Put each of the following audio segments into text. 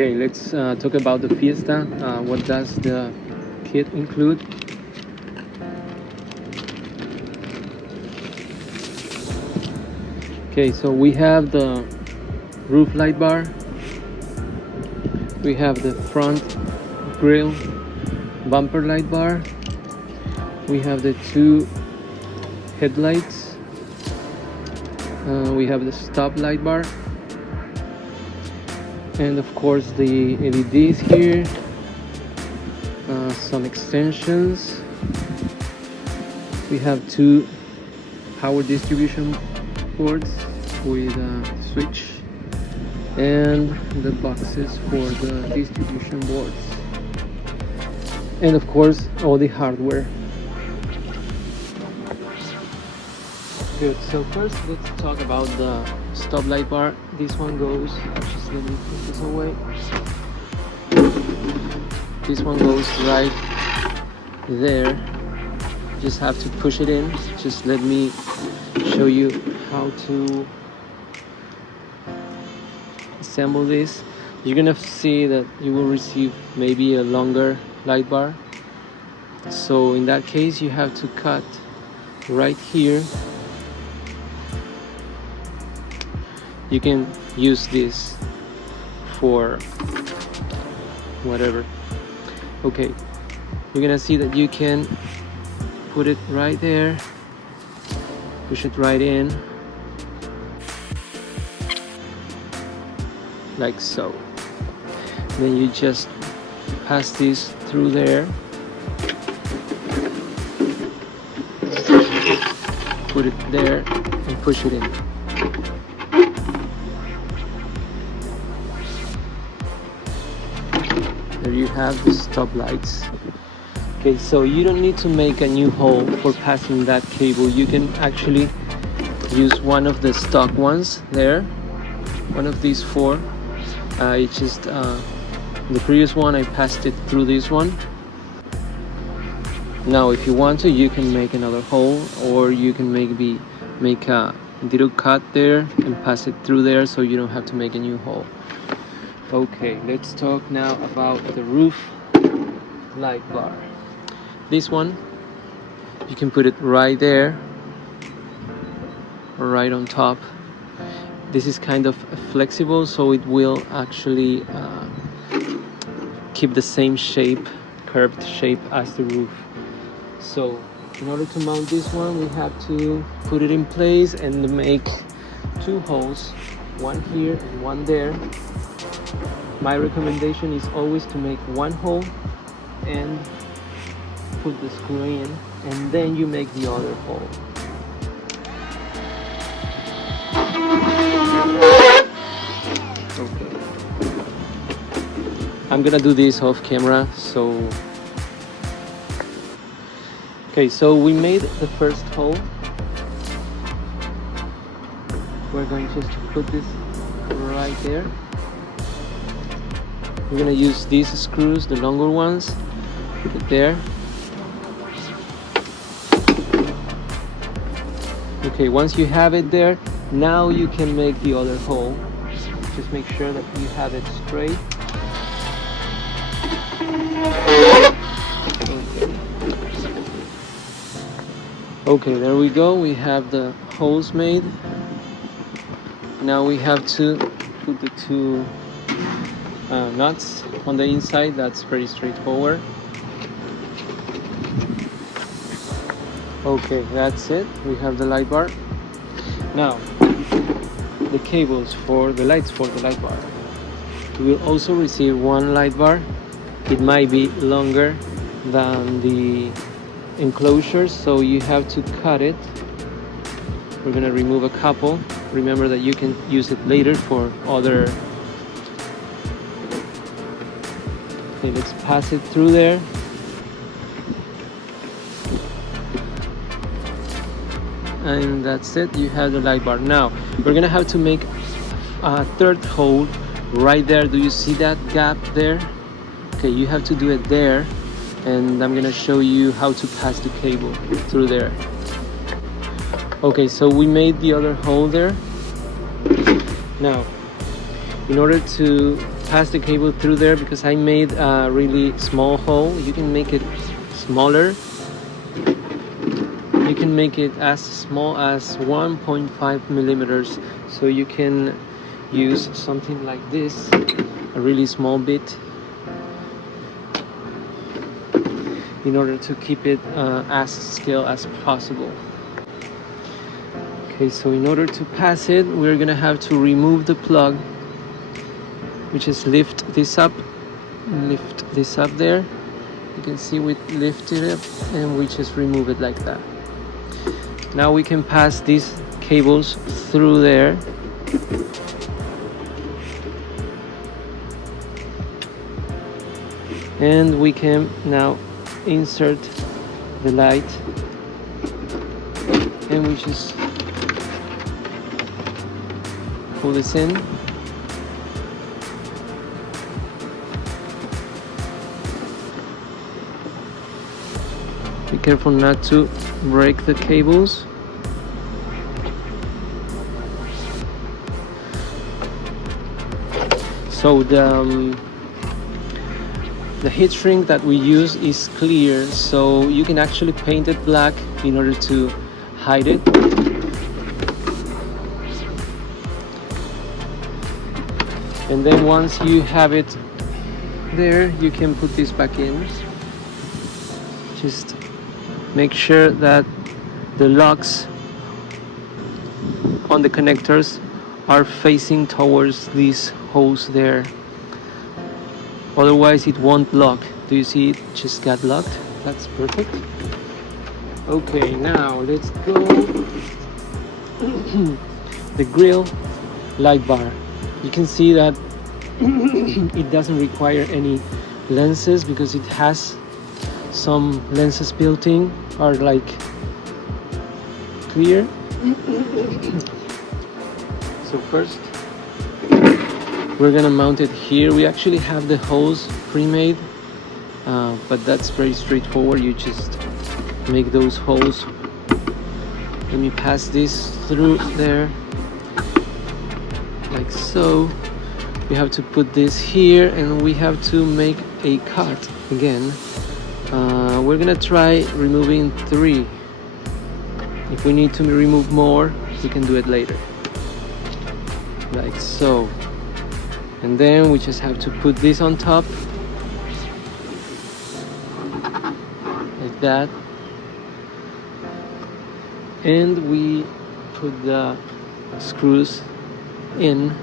Okay, let's talk about the Fiesta. What does the kit include? Okay, so we have the roof light bar, we have the front grille bumper light bar, we have the two headlights, we have the stop light bar, and of course the LEDs here, some extensions. We have two power distribution boards with a switch and the boxes for the distribution boards, and of course all the hardware. Good, so first let's talk about the stop light bar. This one goes, just let me put this away. This one goes right there. Just have to push it in. Just let me show you how to assemble this. You're gonna see that you will receive maybe a longer light bar, so in that case you have to cut right here. You can use this for whatever. Okay, you're gonna see that you can put it right there, push it right in like so. Then you just pass this through there, put it there and push it in. There you have the stop lights. Okay, so you don't need to make a new hole for passing that cable. You can actually use one of the stock ones there, one of these four. It's just the previous one I passed it through this one. Now if you want to, you can make another hole, or you can make a little cut there and pass it through there, so you don't have to make a new hole. Okay, let's talk now about the roof light bar. This one, you can put it right there or right on top. This is kind of flexible, so it will actually keep the same shape, curved shape as the roof. So in order to mount this one, we have to put it in place and make two holes, one here and one there. My recommendation is always to make one hole and put the screw in, and then you make the other hole. Okay. I'm gonna do this off camera, so okay, so we made the first hole. We're going just to put this right there. We're gonna use these screws, the longer ones, put it there. Okay, once you have it there, now you can make the other hole. Just make sure that you have it straight. Okay, there we go. We have the holes made. Now we have to put the two nuts on the inside. That's pretty straightforward. Okay, that's it. We have the light bar. Now, the cables for the lights for the light bar. You will also receive one light bar. It might be longer than the enclosure, so you have to cut it. We're gonna remove a couple. Remember that you can use it later for other. Okay, let's pass it through there. And that's it, you have the light bar. Now we're gonna have to make a third hole right there. Do you see that gap there? Okay, you have to do it there, and I'm gonna show you how to pass the cable through there. Okay, so we made the other hole there. Now in order to pass the cable through there because I made a really small hole. You can make it smaller. You can make it as small as 1.5 millimeters. So you can use something like this, a really small bit, in order to keep it as still as possible. Okay, so in order to pass it, we're gonna have to remove the plug, which is lift this up there. You can see we lifted it and we just remove it like that. Now we can pass these cables through there. And we can now insert the light, and we just pull this in. Be careful not to break the cables. So the heat shrink that we use is clear, so you can actually paint it black in order to hide it. And then once you have it there, you can put this back in. Just make sure that the locks on the connectors are facing towards these holes there. Otherwise it won't lock. Do you see it just got locked? That's perfect. Okay, now let's go. The Grille light bar. You can see that it doesn't require any lenses because it has some lenses built in, are like clear. So first we're gonna mount it here. We actually have the holes pre-made, but that's very straightforward. You just make those holes. Let me pass this through there like so. We have to put this here and we have to make a cut again. We're gonna try removing 3. If we need to remove more, we can do it later, like so. And then we just have to put this on top like that, and we put the screws in.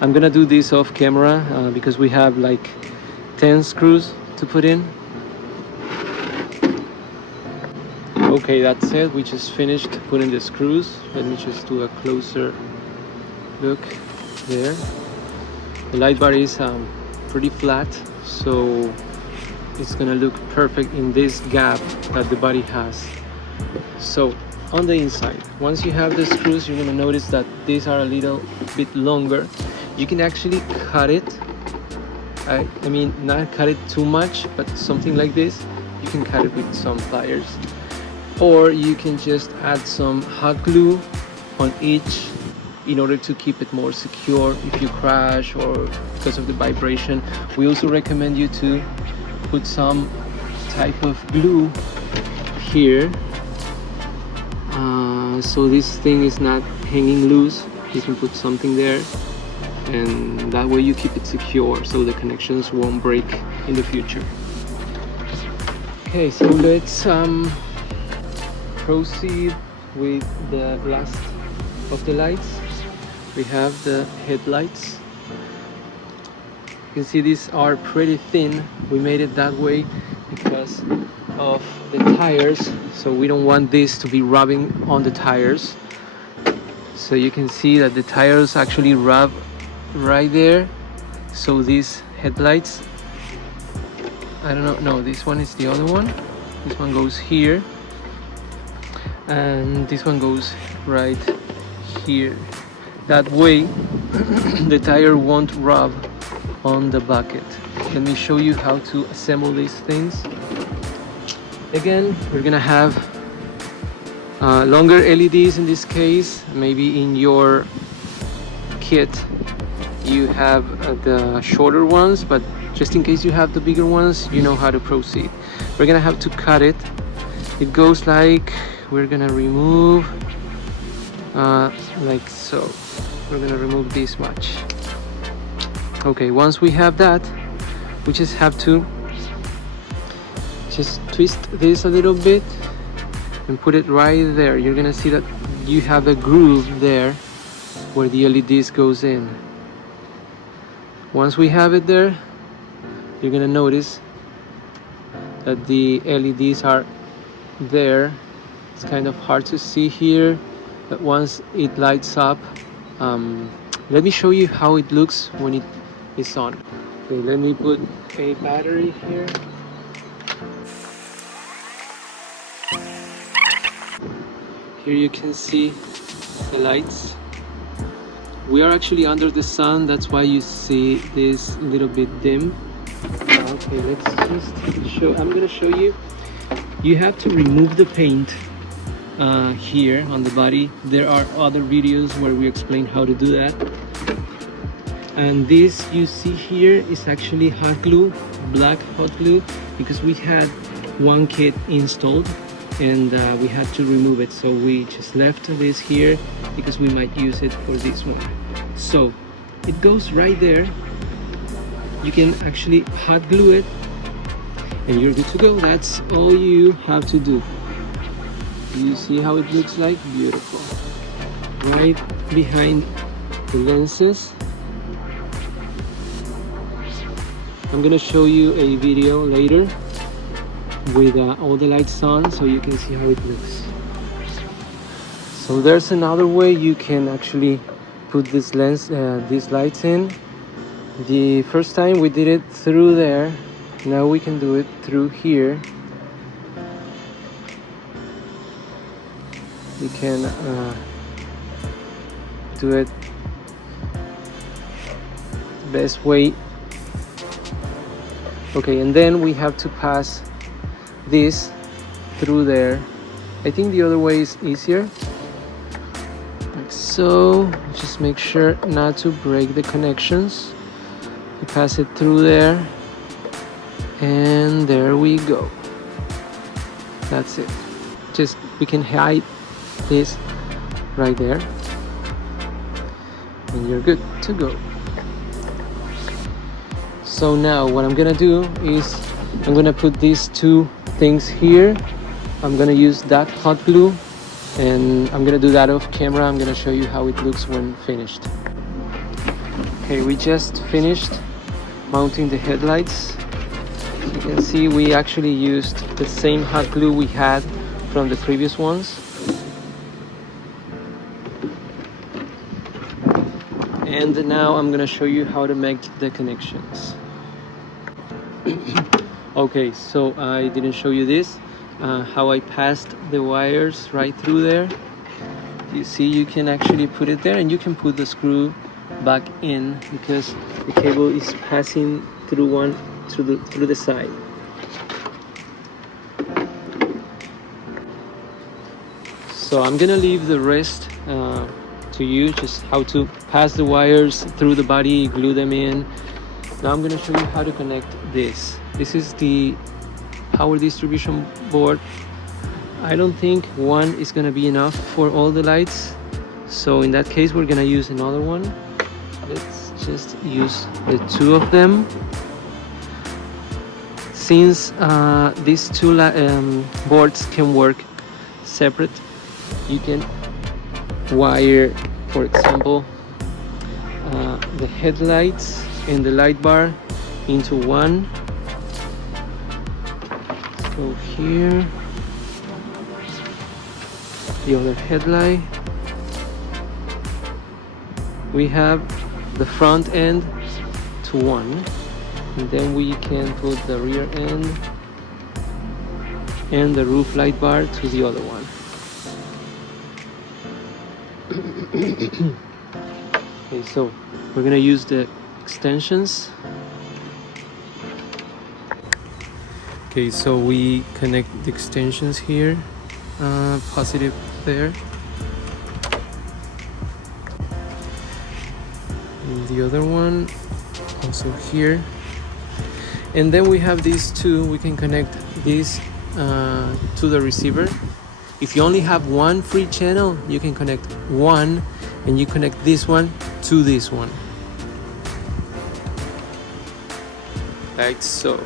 I'm gonna do this off camera because we have like 10 screws to put in. Okay, that's it. We just finished putting the screws. Let me just do a closer look there. The light bar is pretty flat, so it's gonna look perfect in this gap that the body has. So on the inside, once you have the screws, you're gonna notice that these are a little bit longer. You can actually cut it. I mean, not cut it too much, but something like this. You can cut it with some pliers, or you can just add some hot glue on each in order to keep it more secure if you crash or because of the vibration. We also recommend you to put some type of glue here, so this thing is not hanging loose. You can put something there, and that way you keep it secure so the connections won't break in the future. Okay, so let's proceed with the last of the lights. We have the headlights. You can see these are pretty thin. We made it that way because of the tires, so we don't want this to be rubbing on the tires. So you can see that the tires actually rub right there. So these headlights, I don't know, no, this one is the other one. This one goes here, and this one goes right here. That way the tire won't rub on the bucket. Let me show you how to assemble these things. Again, we're gonna have longer LEDs in this case. Maybe in your kit you have the shorter ones, but just in case you have the bigger ones, you know how to proceed. We're gonna have to cut it. It goes like, we're gonna remove like so. We're gonna remove this much. Okay, once we have that, we just have to just twist this a little bit and put it right there. You're gonna see that you have a groove there where the LEDs goes in. Once we have it there, you're gonna notice that the LEDs are there. It's kind of hard to see here, but once it lights up, let me show you how it looks when it is on. Okay, let me put a battery here. Here you can see the lights. We are actually under the sun, that's why you see this a little bit dim. Okay, let's just show. I'm gonna show you. You have to remove the paint here on the body. There are other videos where we explain how to do that. And this you see here is actually hot glue, black hot glue, because we had one kit installed and we had to remove it, so we just left this here because we might use it for this one. So it goes right there. You can actually hot glue it and you're good to go. That's all you have to do. You see how it looks like? Beautiful. Right behind the lenses. I'm gonna show you a video later with all the lights on so you can see how it looks. So there's another way you can actually put this lens, these lights in. The first time we did it through there. Now we can do it through here. You can do it best way. Okay, and then we have to pass this through there. I think the other way is easier. Like so, just make sure not to break the connections. You pass it through there, and there we go. That's it. Just we can hide this right there, and you're good to go. So now what I'm gonna do is I'm gonna put these two things here. I'm gonna use that hot glue, and I'm gonna do that off camera. I'm gonna show you how it looks when finished. Okay, we just finished mounting the headlights. You can see we actually used the same hot glue we had from the previous ones. And now I'm gonna show you how to make the connections. Okay, so I didn't show you this, how I passed the wires right through there. You see, you can actually put it there, and you can put the screw back in because the cable is passing through through the side. So I'm gonna leave the rest to you, just how to pass the wires through the body, glue them in. Now I'm gonna show you how to connect this. This is the power distribution board. I don't think one is gonna be enough for all the lights, so in that case we're gonna use another one. Let's just use the two of them. Since these two boards can work separate, you can wire, for example, the headlights and the light bar into one. So here, the other headlight. We have the front end to one, and then we can put the rear end and the roof light bar to the other one. Okay, so we're gonna use the extensions. Okay, so we connect the extensions here. positive there. And the other one also here. And then we have these two. We can connect this to the receiver. If you only have one free channel, you can connect one, and you connect this one to this one, like so.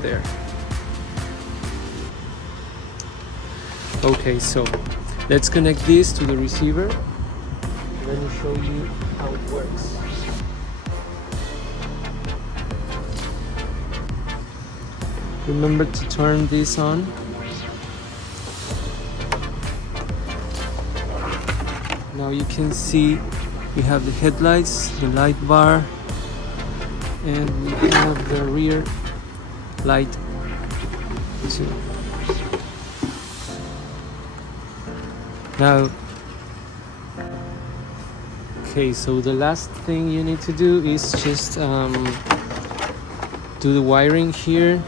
There. Okay, so let's connect this to the receiver. Let me show you how it works. Remember to turn this on. Now you can see we have the headlights, the light bar, and we have the rear light too. Now, okay, so the last thing you need to do is just do the wiring here.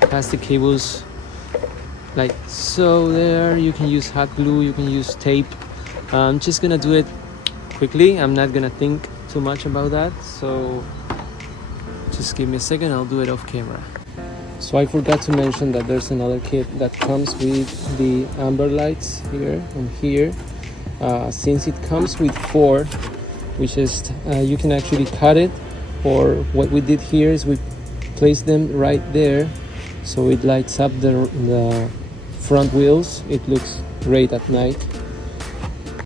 Pass the cables like so there. You can use hot glue, you can use tape. I'm just gonna do it quickly. I'm not gonna think too much about that, so just give me a second, I'll do it off camera. So I forgot to mention that there's another kit that comes with the amber lights here and here. Since it comes with 4, which is you can actually cut it, or what we did here is we placed them right there, so it lights up the front wheels. It looks great at night.